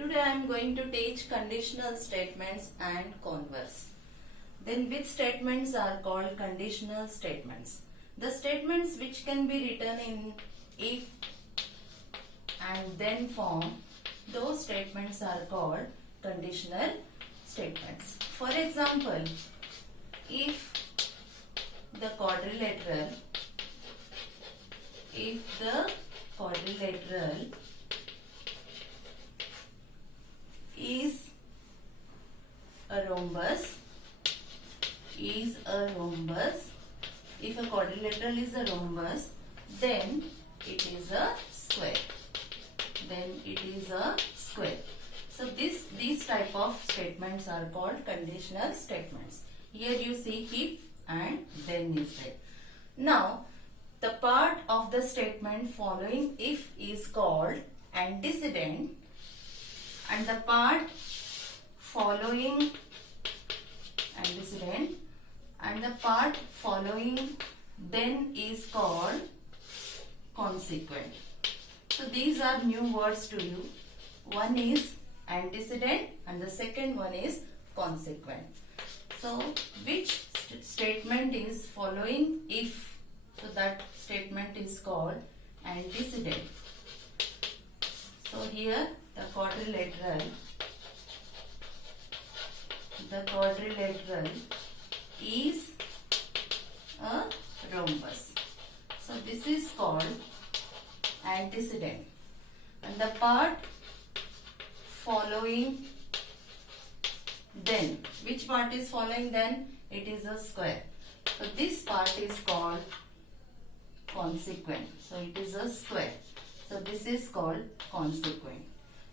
Today I am going to teach conditional statements and converse. Then which statements are called conditional statements? The statements which can be written in if and then form, those statements are called conditional statements. For example, if the quadrilateral is a rhombus, if a quadrilateral is a rhombus, then it is a square. So these type of statements are called conditional statements. Here you see if and then is there. Now the part of the statement following if is called antecedent, and the part following antecedent and the part following then is called consequent. So these are new words to you. One is antecedent and the second one is consequent. So which statement is following if? So that statement is called antecedent. So here the quadrilateral is a rhombus. So this is called antecedent, and the part following then, which part is following then? It is a square. So this part is called consequent. So it is a square. So this is called consequent.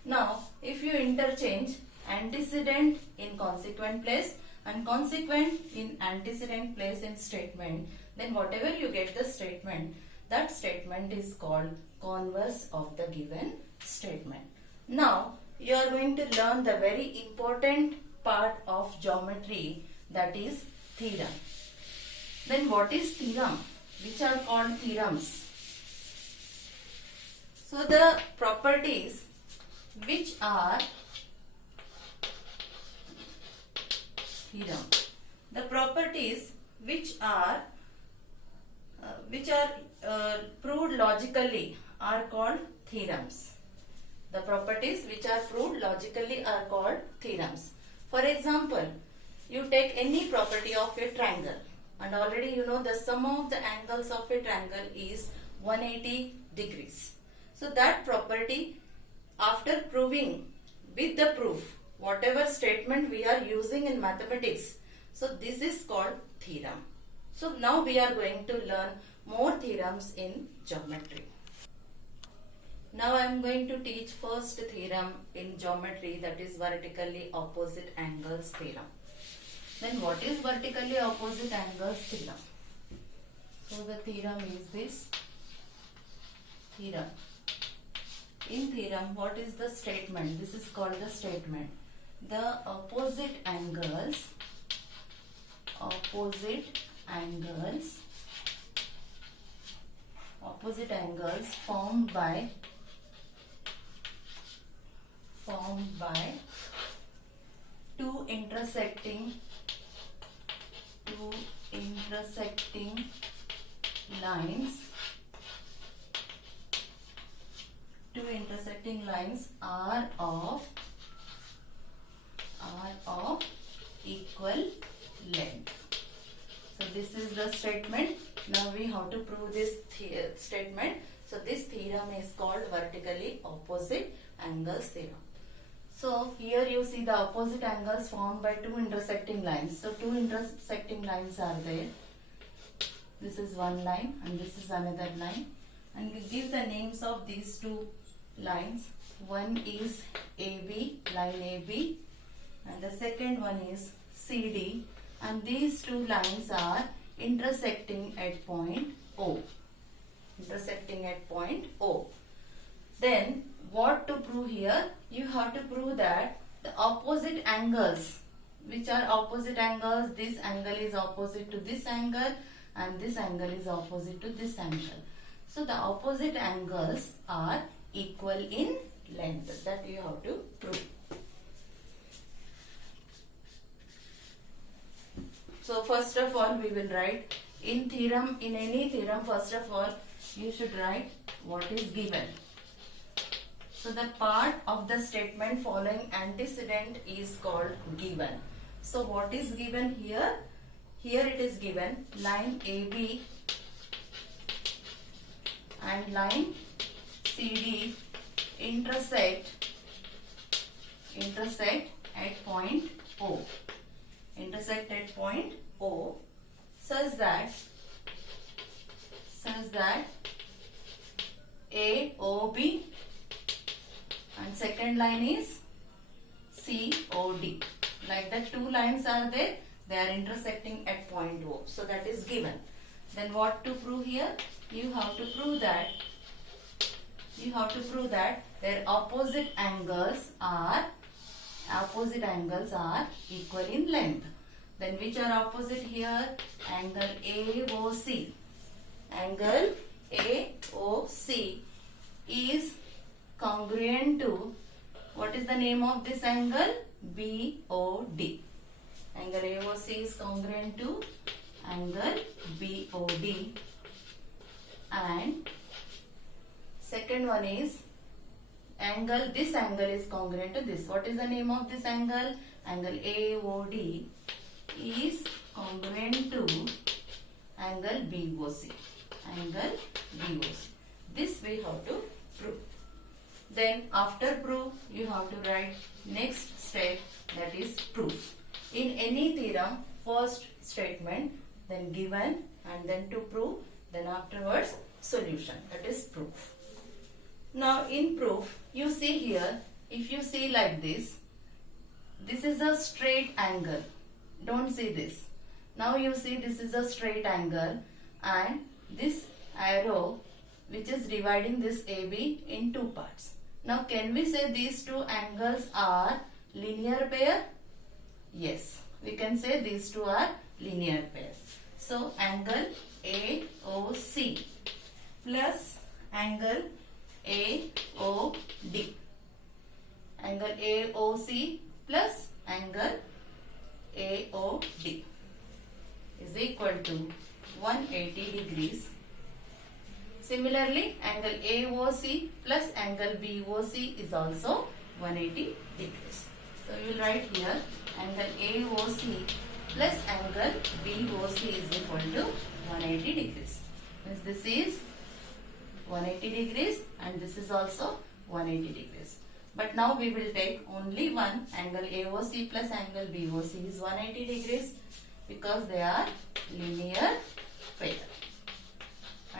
Now if you interchange antecedent in consequent place and consequent in antecedent place in statement, then whatever you get the statement, that statement is called converse of the given statement. Now you are going to learn the very important part of geometry, that is theorem. Then what is theorem? Which are called theorems? So the properties which are theorem, the properties which are proved logically are called theorems. The properties which are proved logically are called theorems. For example, you take any property of a triangle, and already you know the sum of the angles of a triangle is 180 degrees. So that property, after proving with the proof, whatever statement we are using in mathematics, so this is called theorem. So now we are going to learn more theorems in geometry. Now I am going to teach first theorem in geometry, that is vertically opposite angles theorem. Then what is vertically opposite angles theorem? So the theorem is this theorem. In theorem, what is the statement? This is called the statement. The opposite angles formed by two intersecting lines are of equal length. So this is the statement. Now we have to prove this statement. So this theorem is called vertically opposite angles theorem. So here you see the opposite angles formed by two intersecting lines. So two intersecting lines are there. This is one line and this is another line. And we give the names of these two lines. One is AB, line AB, and the second one is CD. And these two lines are intersecting at point O. Then what to prove here? You have to prove that the opposite angles, which are opposite angles, this angle is opposite to this angle and this angle is opposite to this angle. So the opposite angles are equal in length. That you have to prove. first of all we will write in theorem, in any theorem, first of all you should write what is given. So the part of the statement following antecedent is called given. So what is given here? Here it is given line AB and line CD intersect at point O. Intersect at point O such that AOB and second line is COD. Like that, two lines are there, they are intersecting at point O. So that is given. Then what to prove here? You have to prove that their opposite angles are equal in length. Then which are opposite here? Angle AOC. Angle AOC is congruent to, what is the name of this angle? BOD. Angle AOC is congruent to angle BOD. And second one is angle, this angle is congruent to this. What is the name of this angle? Angle AOD is congruent to angle BOC. Angle BOC. This we have to prove. Then after proof, you have to write next step, that is proof. In any theorem, first statement, then given, and then to prove, then afterwards solution, that is proof. Now in proof, you see here, if you see like this is a straight angle. Don't see this. Now you see this is a straight angle and this arrow which is dividing this AB in two parts. Now can we say these two angles are linear pair? Yes, we can say these two are linear pair. So angle AOC plus angle AOD. Angle AOC plus angle AOD is equal to 180 degrees. Similarly, angle AOC plus angle BOC is also 180 degrees. So we will write here angle AOC plus angle BOC is equal to 180 degrees. Means this is 180 degrees and this is also 180 degrees. But now we will take only one, angle AOC plus angle BOC is 180 degrees because they are linear pair.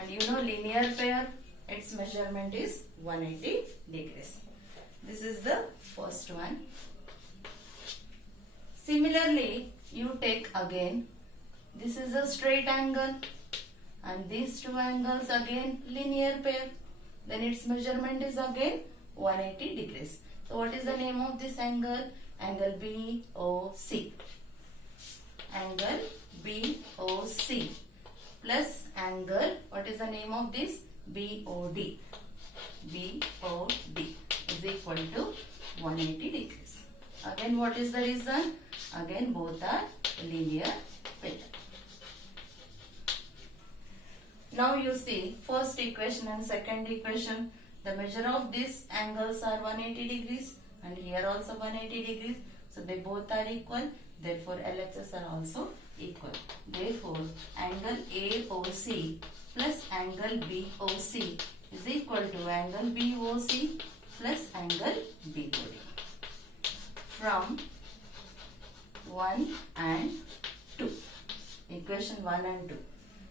And you know linear pair, its measurement is 180 degrees. This is the first one. Similarly, you take again, this is a straight angle and these two angles again linear pair. Then its measurement is again 180 degrees. So what is the name of this angle? Angle BOC. Angle BOC plus angle, what is the name of this? BOD. BOD is equal to 180 degrees. Again, what is the reason? Again, both are linear pair. Now you see first equation and second equation. The measure of these angles are 180 degrees and here also 180 degrees. So they both are equal. Therefore, LHS are also equal. Therefore, angle AOC plus angle BOC is equal to angle BOC plus angle BOD. From 1 and 2. Equation 1 and 2.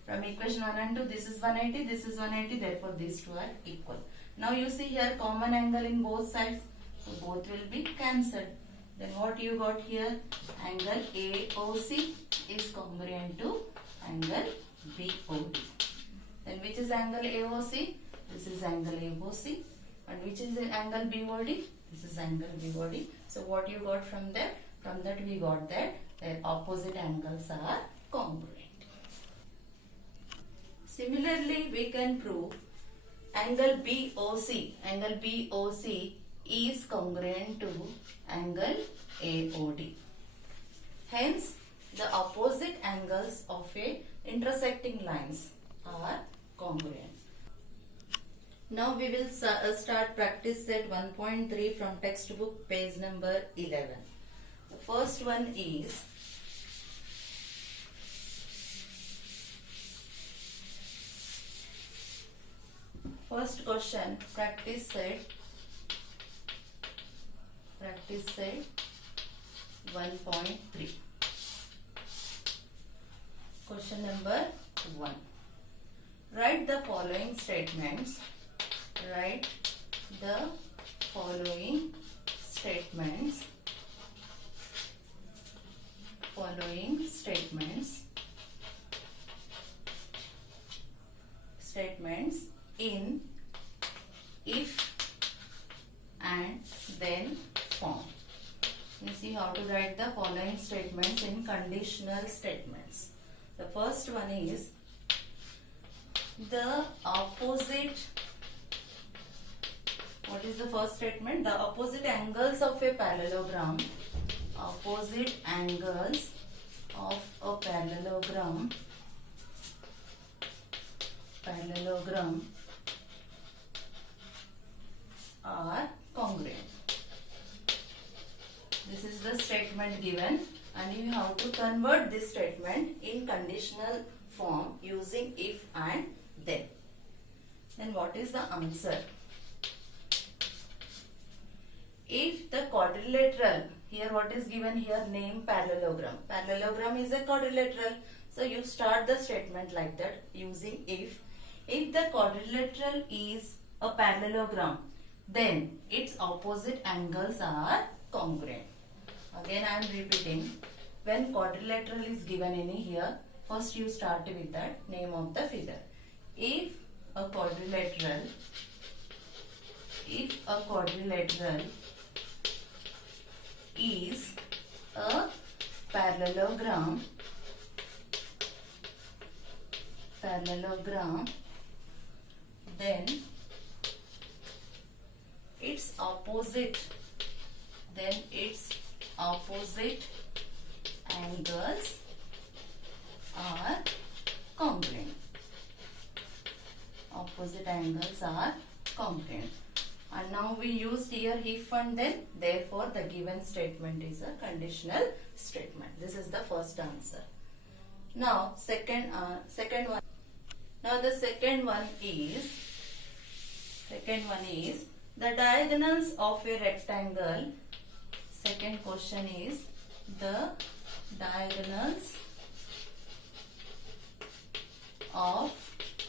From equation 1 and 2, this is 180, this is 180, therefore these two are equal. Now you see here common angle in both sides, so both will be cancelled. Then what you got here? Angle AOC is congruent to angle BOD. Then which is angle AOC? This is angle AOC. And which is the angle BOD? This is angle BOD. So what you got from there? From that we got that their opposite angles are congruent. Similarly, we can prove angle BOC. Angle BOC is congruent to angle AOD. Hence, the opposite angles of a intersecting lines are congruent. Now we will start practice set 1.3 from textbook page number 11. The first one is first question, practice set 1.3. Question number 1. Write the following statements. Write the following statements. In if and then form. You see how to write the following statements in conditional statements. The first one is the opposite. What is the first statement? The opposite angles of a parallelogram. Opposite angles of a parallelogram are congruent. This is the statement given, and you have to convert this statement in conditional form using if and then. Then what is the answer? If the quadrilateral, here what is given here, name parallelogram. Parallelogram is a quadrilateral. So you start the statement like that using if. If the quadrilateral is a parallelogram, then its opposite angles are congruent. Again I am repeating, when quadrilateral is given in here, first you start with that name of the figure. If a quadrilateral is a parallelogram, then its opposite angles are congruent. And now we used here if and then, therefore the given statement is a conditional statement. This is the first answer. Now second one. Now the second one is the diagonals of a rectangle. Second question is the diagonals of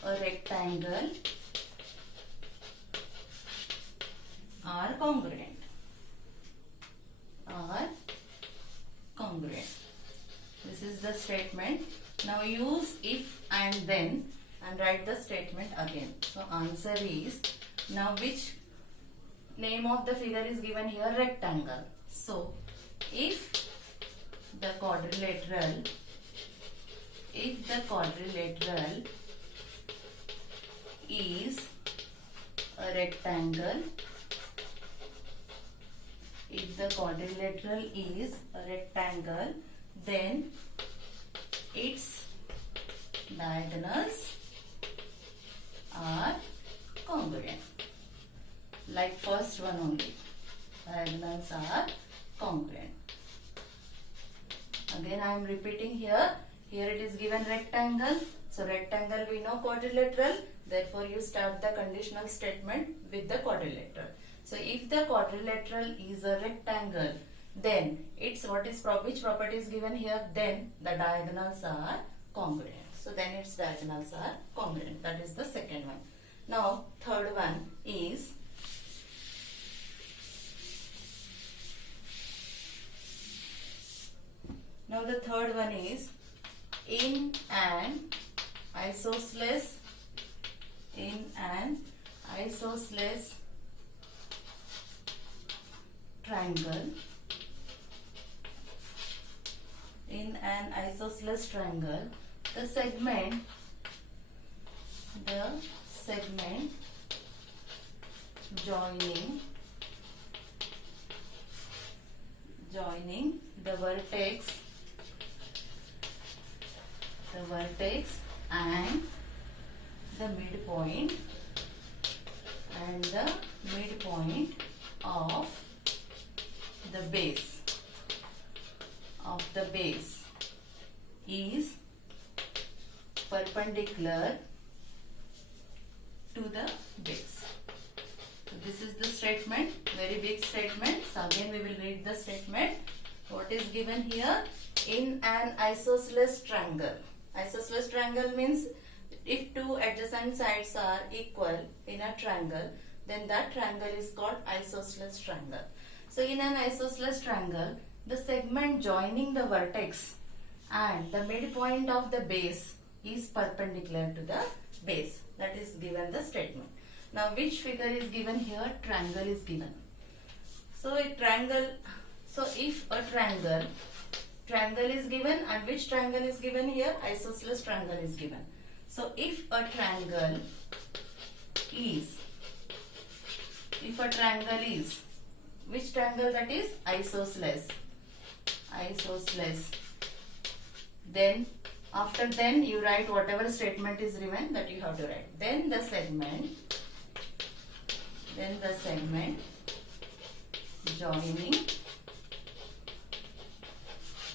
a rectangle are congruent. This is the statement. Now use if and then and write the statement again. So answer is, now which name of the figure is given here? Rectangle. So if the quadrilateral is a rectangle, then its diagonals are congruent. Like first one only, diagonals are congruent. Again I am repeating here. Here it is given rectangle. So rectangle we know quadrilateral. Therefore you start the conditional statement with the quadrilateral. So if the quadrilateral is a rectangle, then its which property is given here? Then the diagonals are congruent. So then its diagonals are congruent. That is the second one. Now third one is in an isosceles triangle, the segment joining the vertex the vertex and the midpoint of the base is perpendicular to the base. So this is the statement, very big statement. So again we will read the statement. What is given here? In an isosceles triangle. Isosceles triangle means if two adjacent sides are equal in a triangle, then that triangle is called isosceles triangle. So in an isosceles triangle, the segment joining the vertex and the midpoint of the base is perpendicular to the base. That is given the statement. Now which figure is given here? Triangle is given. So a triangle, so if a triangle is given, and which triangle is given here? Isosceles triangle is given. So if a triangle is, which triangle that is? Isosceles. Then after then you write whatever statement is given, that you have to write. Then the segment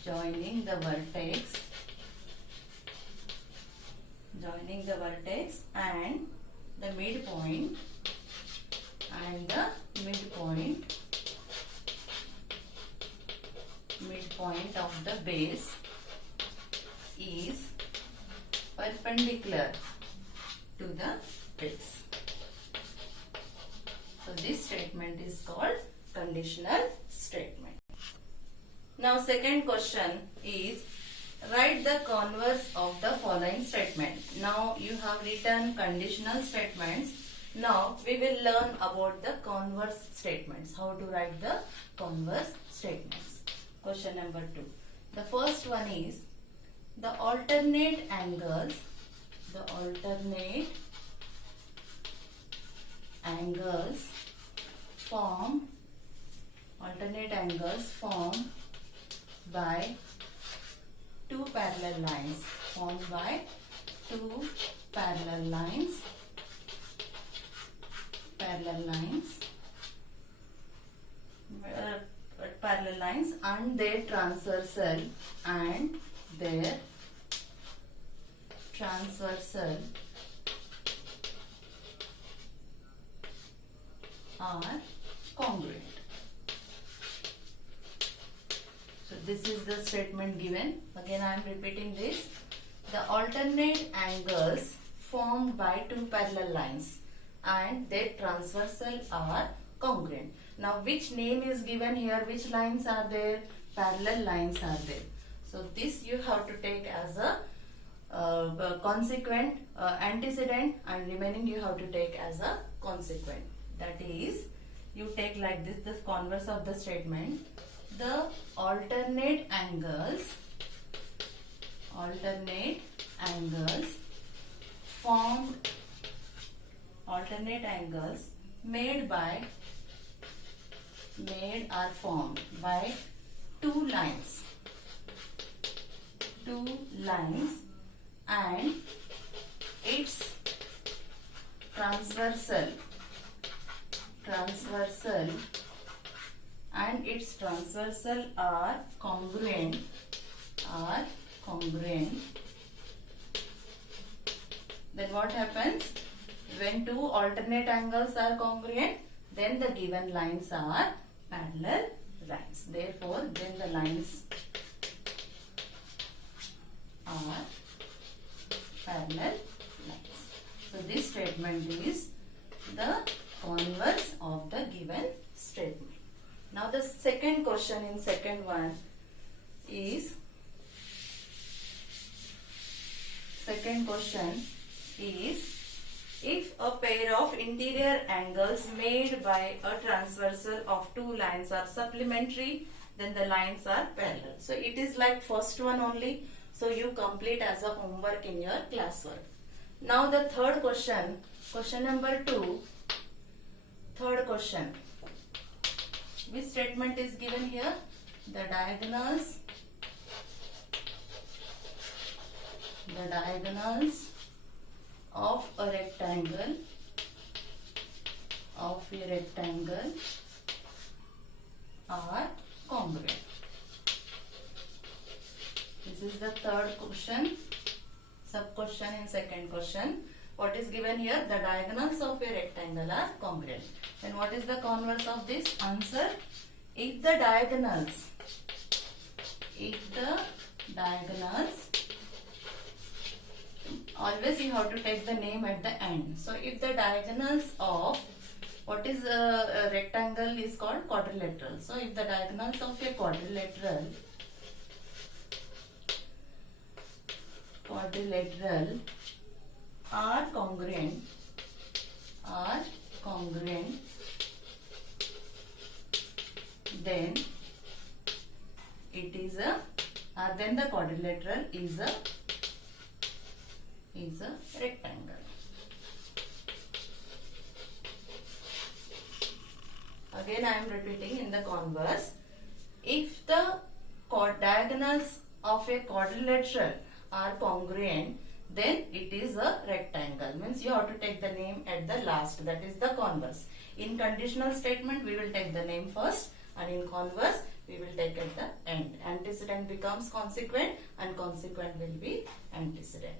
joining the vertex and the midpoint of the base is perpendicular to the base. So this statement is called conditional statement. Now second question is, write the converse of the following statement. Now you have written conditional statements. Now we will learn about the converse statements. How to write the converse statements. Question number 2. The first one is, the alternate angles formed by two parallel lines, and their transversal are congruent. So this is the statement given. Again I am repeating this. The alternate angles formed by two parallel lines and their transversal are congruent. Now which name is given here? Which lines are there? Parallel lines are there. So this you have to take as a consequent, antecedent, and remaining you have to take as a consequent. That is, you take like this, the converse of the statement. The alternate angles formed by two lines and its transversal are congruent. Then what happens? When two alternate angles are congruent, then the given lines are parallel lines. Therefore, then the lines are parallel lines. So this statement is the converse of the given statement. Now the second question in second one is, if a pair of interior angles made by a transversal of two lines are supplementary, then the lines are parallel. So it is like first one only. So you complete as a homework in your classwork. Now the third question, question number 2, third question. Which statement is given here? The diagonals The diagonals of a rectangle are congruent. This is the third question, sub question in second question. What is given here? The diagonals of a rectangle are congruent. Then what is the converse of this? Answer: if the diagonals always you have to take the name at the end. So if the diagonals of what is a rectangle is called quadrilateral. So if the diagonals of a quadrilateral are congruent, then it is a then the quadrilateral is a rectangle. Again I am repeating in the converse. If the diagonals of a quadrilateral are congruent, then it is a rectangle. Means you have to take the name at the last. That is the converse. In conditional statement we will take the name first, and in converse we will take at the end. Antecedent becomes consequent and consequent will be antecedent.